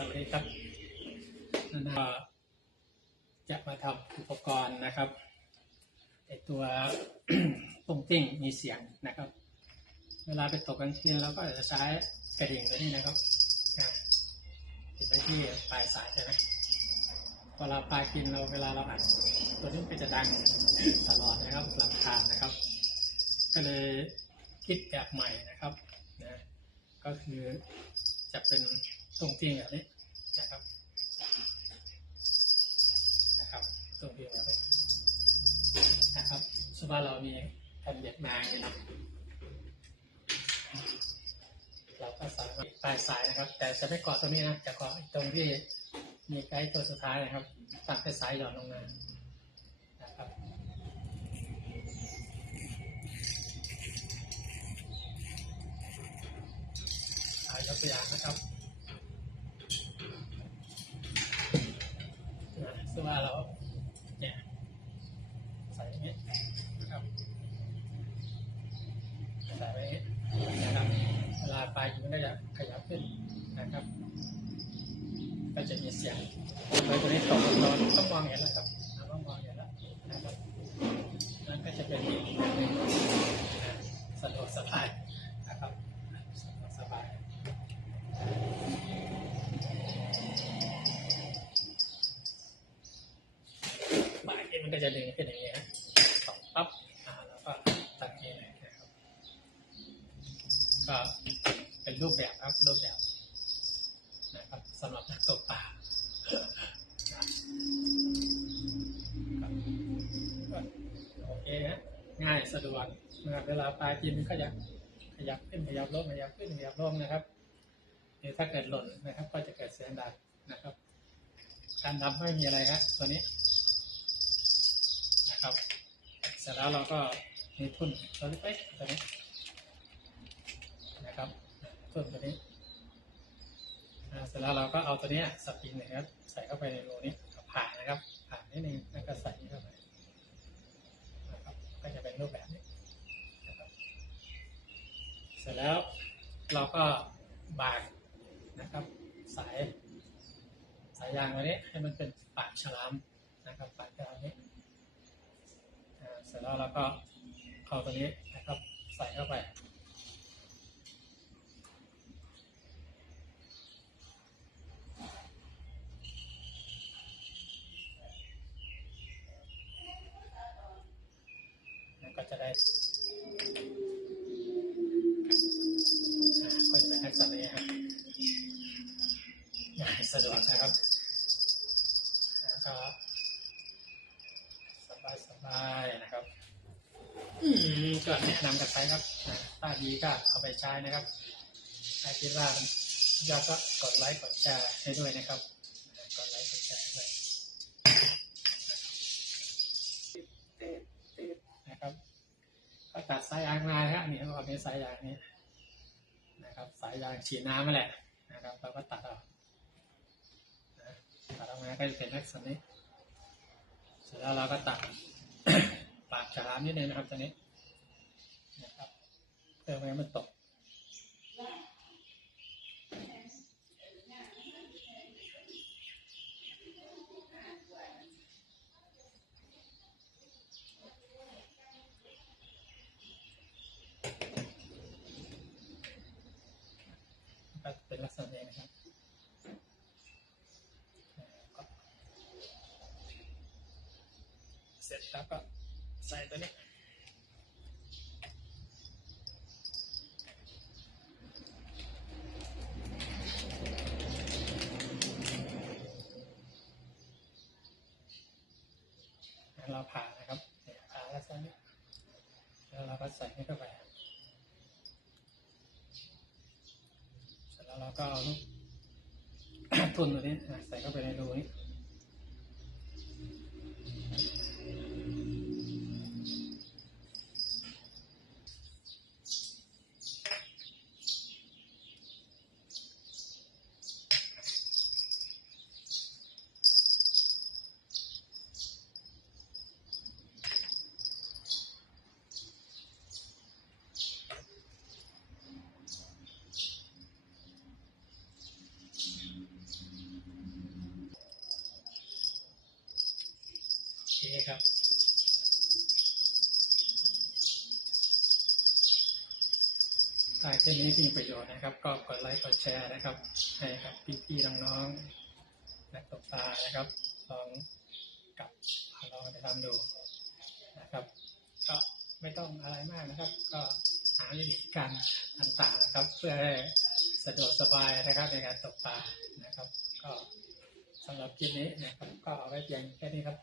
สวัสดีครับนั่นก็จะมาทำอุปกรณ์นะครับไอตัวตุ้งติ้งมีเสียงนะครับ เวลาไปตกกลางคืนเราก็จะใช้กระดิ่งตัวนี้นะครับอ่าติดไว้ที่ปลายสายใช่ไหมพอเวลาปลายกินเราเวลาเราอัดตัวนี้ก็จะดังตลอดนะครับลำคาญนะครับ ก็เลยคิดแบบใหม่นะครับนะก็คือจะเป็น ตรงเตียงแบบนี้นะครับนะครับตรงเตียงแบบนี้นะครับสมมติว่าเรามีแผ่นเบียดมาอย่างนี้นะเราก็สามารถปลายสายนะครับ แต่จะไม่เกาะตรงนี้นะจะเกาะตรงที่มีไกด์ตัวสุดท้ายนะครับตัดไปสายหย่อนลงมา นะซึ่งว่าเราเนี่ยใส่อย่างนี้นะครับใส่ไว้นี้นะครับเวลาปลายมันก็จะขยับขึ้นนะครับ ก็จะมีเสียงเลยตัวนี้ตกเราต้องมองเห็นนะครับ มันก็จะดึงขึ้นอย่างนี้ฮะสองปั๊บอ่าแล้วก็ตัดเองนะครับ ก็เป็นรูปแบบครับรูปแบบนะครับสำหรับนักตกปลาโอเคฮะง่ายสะดวกนะครับเวลาปลากินก็จะขยับขึ้นขยับลงขยับขึ้นขยับลงนะครับหรือถ้าเกิดหล่นนะครับ ก็จะเกิดเสียงดังนะครับ การทำไม่มีอะไรฮะตัวนี้ ครับ เสร็จแล้วเราก็มีทุ่นตัวเล็กๆตัวนี้นะครับทุ่นตัวนี้เสร็จแล้วเราก็เอาตัวนี้สปริงนะครับใส่เข้าไปในรูนี้ผ่านนะครับ ผ่านนิดนึงแล้วก็ใส่เข้าไปนะครับก็จะเป็นรูปแบบนี้นะครับเสร็จแล้วเราก็บากนะครับ สายสายยางตัวนี้ให้มันเป็นปากฉลามนะครับปากฉลามนี้ เสร็จแล้วเราก็เอาตัวนี้นะครับใส่เข้าไปแล้วก็จะได้ก็จะเป็นทักษะนี้ครับง่ายสะดวกนะครับแล้วก็สบายสบายๆนะครับ อืม ก็แนะนำกันไปครับถ้าดีก็เอาไปใช้นะครับถ้าคิดว่ามันยอดก็กดไลค์กดแชร์ให้ด้วยนะครับกดไลค์กดแชร์ด้วยนะครับก็ตัดสายยางมาครับนี่เขาบอกเป็นสายยางนี้นะครับ สายยางฉีดน้ำมาแหละนะครับเราก็ตัดออกตัดออกมาก็จะเป็นลักษณะนี้เสร็จแล้วเราก็ตัดปากฉลามนิดนึงนะครับตัวนี้ เพื่อไม่ให้มันตกเป็นลักษณะนี้นะครับเสร็จแล้วก็ใส่ตัวนี้ เราผ่านะครับเนี่ยผ่าแล้วใส่นี้แล้วเรา ก็ใส่ให้เข้าไปเสร็จแล้วเราก็เอาทุนตัวนี้ใส่เข้าไปในรูนี้ ครับถ้าคลิปนี้ที่มีประโยชน์นะครับ ก็กดไลค์กดแชร์นะครับ ให้กับพี่ๆน้องๆนักตกปลานะครับลองกลับมาลองไปทำดูนะครับ ก็ไม่ต้องอะไรมากนะครับ ก็หาวิธีการต่างๆนะครับ เพื่อให้สะดวกสบายนะครับ ในการตกปลานะครับ ก็สำหรับคลิปนี้นะครับ ก็เอาไว้เพียงแค่นี้ครับ